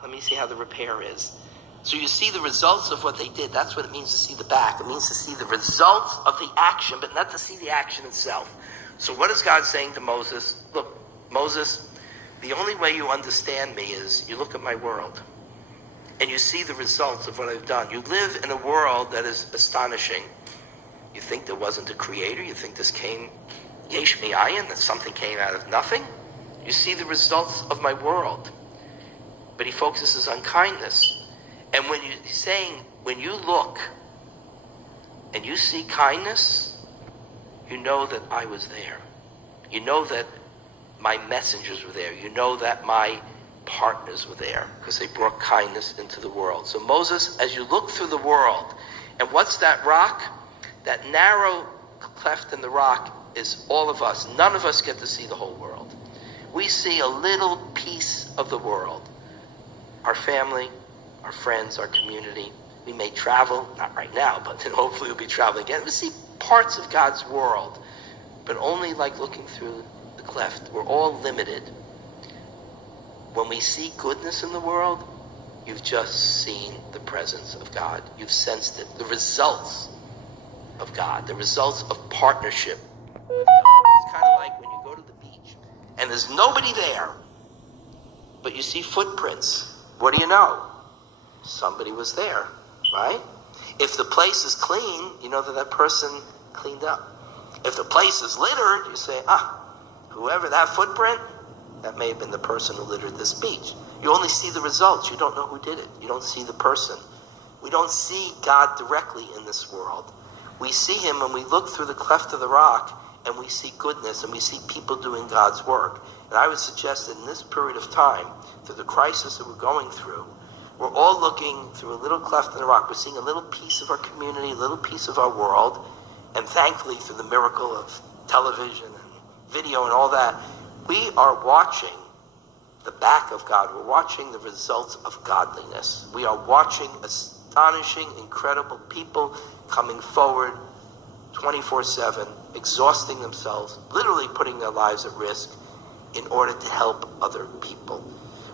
Let me see how the repair is. So you see the results of what they did. That's what it means to see the back. It means to see the results of the action, but not to see the action itself. So what is God saying to Moses? Look, Moses, the only way you understand me is you look at my world and you see the results of what I've done. You live in a world that is astonishing. You think there wasn't a creator. You think this came yesh mi'ayin, that something came out of nothing. You see the results of my world. But he focuses on kindness. And he's saying, when you look and you see kindness, you know that I was there. You know that my messengers were there. You know that my partners were there because they brought kindness into the world. So Moses, as you look through the world, and what's that rock? That narrow cleft in the rock is all of us. None of us get to see the whole world. We see a little piece of the world. Our family, our friends, our community. We may travel, not right now, but hopefully we'll be traveling again. We see parts of God's world, but only like looking through the cleft. We're all limited. When we see goodness in the world, you've just seen the presence of God. You've sensed it. The results of God, the results of partnership with God. It's kind of like when you go to the beach and there's nobody there, but you see footprints. What do you know? Somebody was there, right? If the place is clean, you know that person cleaned up. If the place is littered, you say, whoever that footprint, that may have been the person who littered this beach. You only see the results. You don't know who did it. You don't see the person. We don't see God directly in this world. We see him when we look through the cleft of the rock and we see goodness and we see people doing God's work. And I would suggest that in this period of time, through the crisis that we're going through, we're all looking through a little cleft in the rock. We're seeing a little piece of our community, a little piece of our world. And thankfully, through the miracle of television and video and all that, we are watching the back of God. We're watching the results of godliness. We are watching astonishing, incredible people coming forward 24/7, exhausting themselves, literally putting their lives at risk in order to help other people.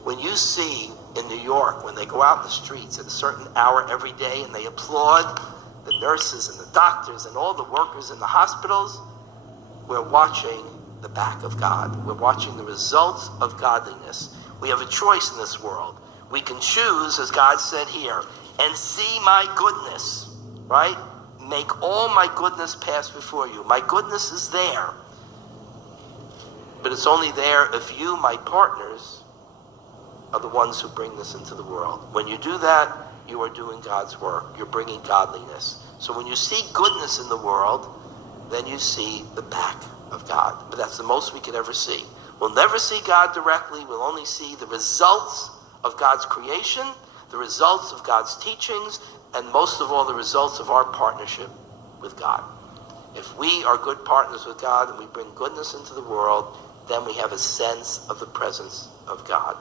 When you see in New York, when they go out in the streets at a certain hour every day and they applaud the nurses and the doctors and all the workers in the hospitals, we're watching the back of God. We're watching the results of godliness. We have a choice in this world. We can choose, as God said here, and see my goodness, right? Make all my goodness pass before you. My goodness is there. But it's only there if you, my partners, are the ones who bring this into the world. When you do that, you are doing God's work. You're bringing godliness. So when you see goodness in the world, then you see the back of God. But that's the most we could ever see. We'll never see God directly. We'll only see the results of God's creation, the results of God's teachings, and most of all, the results of our partnership with God. If we are good partners with God and we bring goodness into the world, then we have a sense of the presence of God.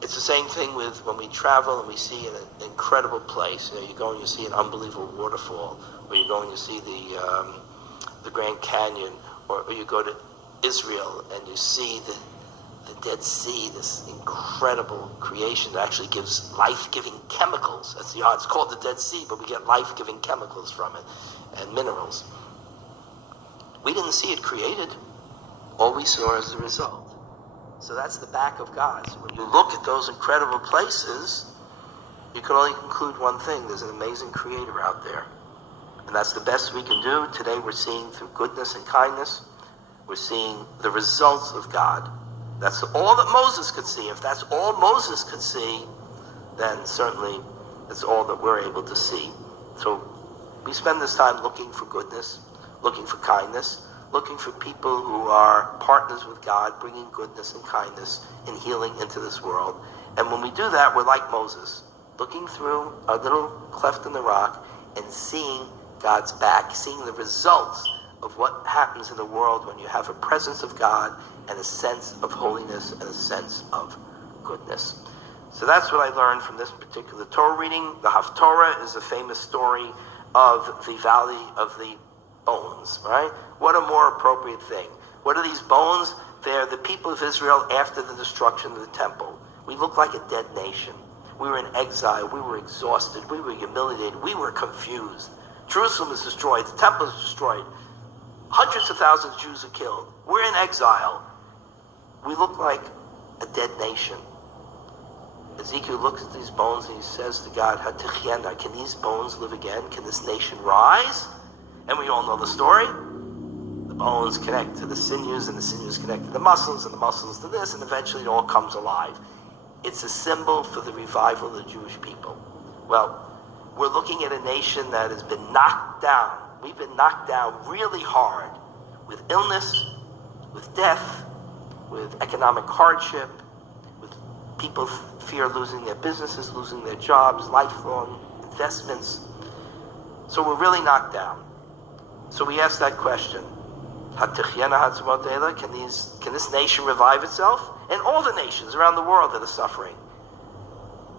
It's the same thing with when we travel and we see an incredible place. You go and you see an unbelievable waterfall, or you go and you see the Grand Canyon, or you go to Israel and you see the Dead Sea, this incredible creation that actually gives life-giving chemicals. That's the odds. It's called the Dead Sea, but we get life-giving chemicals from it and minerals. We didn't see it created. All we saw is the result. So that's the back of God. So when you look at those incredible places, you can only conclude one thing. There's an amazing creator out there. And that's the best we can do. Today we're seeing through goodness and kindness, we're seeing the results of God. That's all that Moses could see. If that's all Moses could see, then certainly it's all that we're able to see. So we spend this time looking for goodness, looking for kindness, looking for people who are partners with God, bringing goodness and kindness and healing into this world. And when we do that, we're like Moses, looking through a little cleft in the rock and seeing God's back, seeing the results of what happens in the world when you have a presence of God and a sense of holiness and a sense of goodness. So that's what I learned from this particular Torah reading. The Haftorah is a famous story of the Valley of the Bones, right? What a more appropriate thing. What are these bones? They're the people of Israel after the destruction of the temple. We looked like a dead nation. We were in exile. We were exhausted. We were humiliated. We were confused. Jerusalem is destroyed. The temple is destroyed. Hundreds of thousands of Jews are killed. We're in exile. We look like a dead nation. Ezekiel looks at these bones and he says to God, "Hatichiena, can these bones live again? Can this nation rise?" And we all know the story. The bones connect to the sinews, and the sinews connect to the muscles, and the muscles to this, and eventually it all comes alive. It's a symbol for the revival of the Jewish people. Well, we're looking at a nation that has been knocked down. We've been knocked down really hard with illness, with death, with economic hardship, with people fear losing their businesses, losing their jobs, lifelong investments. So we're really knocked down. So we ask that question: Can this nation revive itself? And all the nations around the world that are suffering.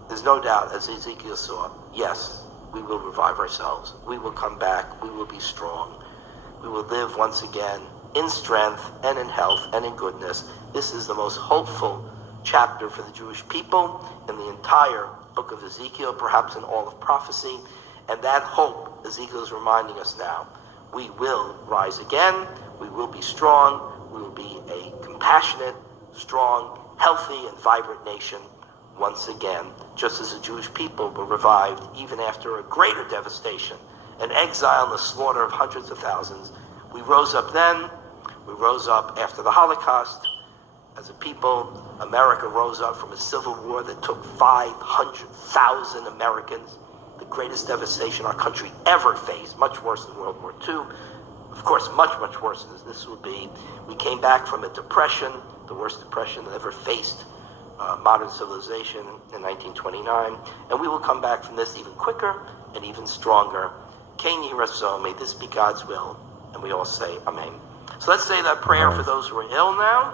There's no doubt, as Ezekiel saw, yes, we will revive ourselves. We will come back. We will be strong. We will live once again in strength and in health and in goodness. This is the most hopeful chapter for the Jewish people in the entire book of Ezekiel, perhaps in all of prophecy. And that hope, Ezekiel is reminding us now, we will rise again. We will be strong. We will be a compassionate, strong, healthy, and vibrant nation once again, just as the Jewish people were revived even after a greater devastation, an exile and the slaughter of hundreds of thousands. We rose up then. We rose up after the Holocaust. As a people, America rose up from a civil war that took 500,000 Americans, the greatest devastation our country ever faced, much worse than World War II. Of course, much, much worse than this would be. We came back from a depression, the worst depression that ever faced modern civilization in 1929, and we will come back from this even quicker and even stronger. Ken Yeh Ratzon, may this be God's will, and we all say Amen. So let's say that prayer for those who are ill now.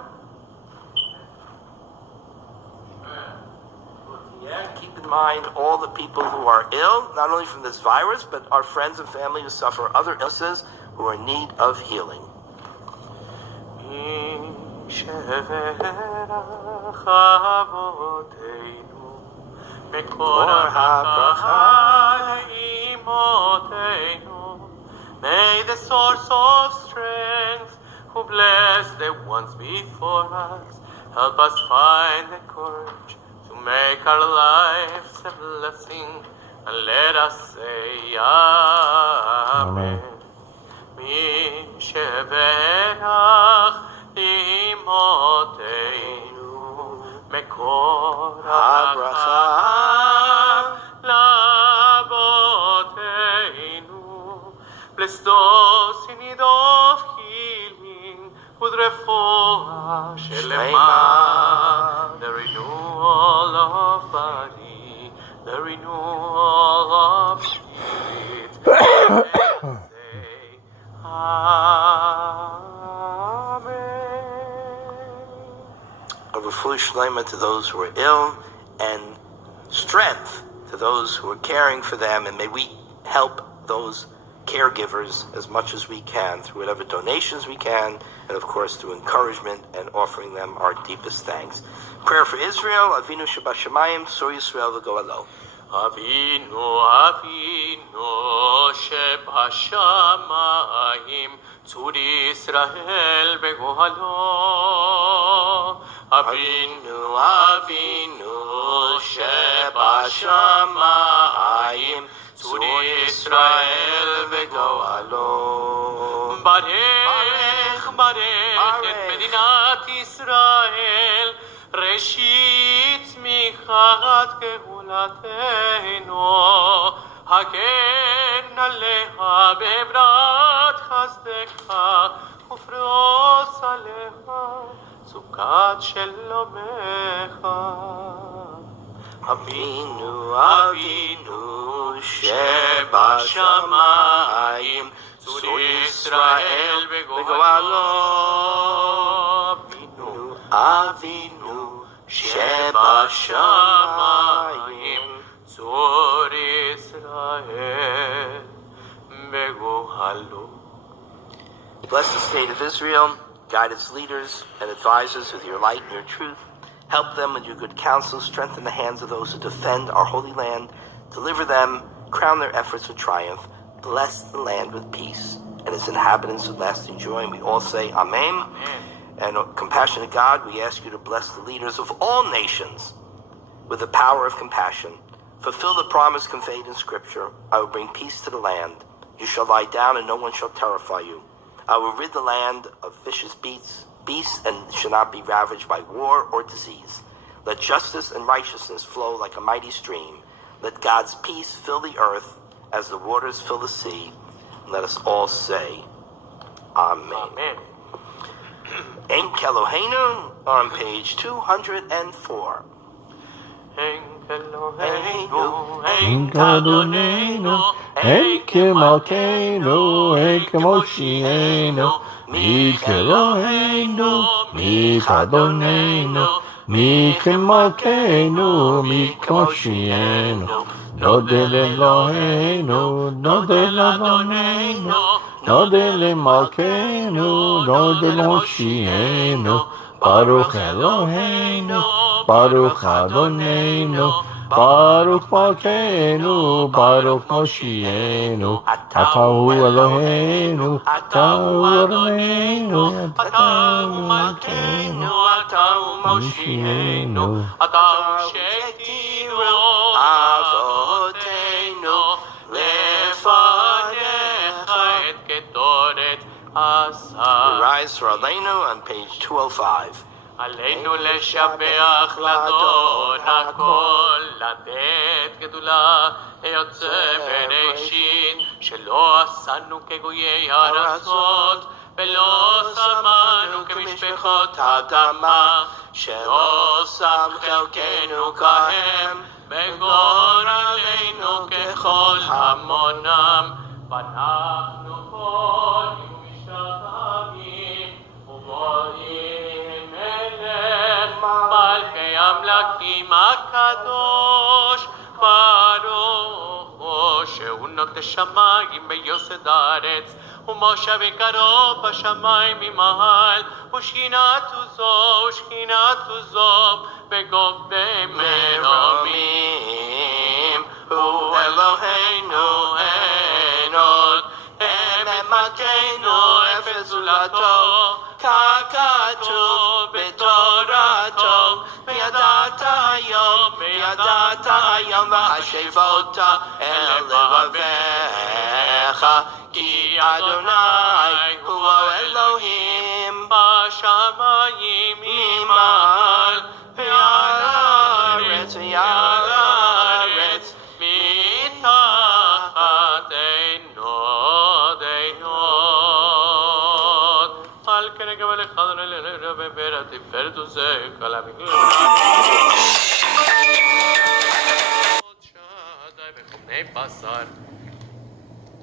Keep in mind all the people who are ill, not only from this virus, but our friends and family who suffer other illnesses, who are in need of healing. May the source of strength, who blessed the ones before us, help us find the courage to make our lives a blessing, and let us say Amen. Misheverach imoteinu mekor habracha laboteinu. Bless those in need of healing with refuah shelema, the renewal of body, the renewal of spirit. A refuah shlema to those who are ill, and strength to those who are caring for them, and may we help those caregivers as much as we can through whatever donations we can, and of course through encouragement and offering them our deepest thanks. Prayer for Israel. Avinu Shabashamayim, Sur Yisrael v'Goalo. Avinu, Avinu, Shebashamayim, Tzur Yisrael begohalo. Avinu, Avinu, Shebashamayim, Tzur Yisrael begohalo. Barech, Barech, et Medinat Yisrael, Reshit Tzmichat Geulateinu, Hagen Aleha be'emrat chasdecha, Ufros Aleha Sukat Shelomecha. Avinu, Avinu, Shebashamayim, Tzur Yisrael begohalo. Avinu, Shebashamayim, Tzur Yisrael begohalo. Bless the state of Israel, guide its leaders and advisors with your light and your truth, Help them with your good counsel. Strengthen the hands of those who defend our holy land. Deliver them. Crown their efforts with triumph. Bless the land with peace and its inhabitants with lasting joy. And we all say, Amen. Amen. And compassionate God, we ask you to bless the leaders of all nations with the power of compassion. Fulfill the promise conveyed in Scripture. I will bring peace to the land. You shall lie down and no one shall terrify you. I will rid the land of vicious beasts and shall not be ravaged by war or disease. Let justice and righteousness flow like a mighty stream. Let God's peace fill the earth as the waters fill the sea. Let us all say, Amen. Amen. Ein Keloheinu on page 204. Ein Keloheinu, Ein Adonenu, Ein Kemalkeinu, Ein Kemoshienu, Mi Keloheinu, Mi Adonenu, Mi Kemalkeinu, Mi Kemoshienu, Nodel Eloheinu, Nodel Adonenu, Nodel Malkeinu, Nodel Moshienu, Baruch Eloheinu, Baruch Adonenu, Baruch Malkeinu, Baruch Moshienu, Atahu Eloheinu, Atahu Adonenu, Atahu Malkeinu, Atahu Moshienu, Atahu Shekiro, Avotenu, Lefanecha et Ketoret Asa. Rise for Aleinu on page 205. עלינו לשבח לדון הכל, לתת גדולה היוצא בראשית, שלא עשינו כגויי ארצות, ולא שמנו כמשפחות האדמה, שלא שם חלקנו כהם, בגורלנו ככל המונם, ואנחנו כל משתחווים ובונים מלכי המלכים הקדוש ברוך הוא שהוא נוטה שמיים ביוסד הארץ ומושב קרוב בשמיים ממעל ושכינת עוזו בגובי מרומים הוא אלוהינו אין עוד אמתנו אפס זולתו ככתוב בתורתו וידעת היום והשבת אל לבביך כי אדוני הוא אלוהים בשמיים ממעל ועל הארץ מתחת עינות על כן אקבל לך לרבבר התפארת וזה כל המגלול שדי בחומני בשר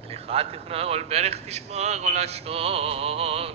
לך תכנע ולברך תשמע ולשון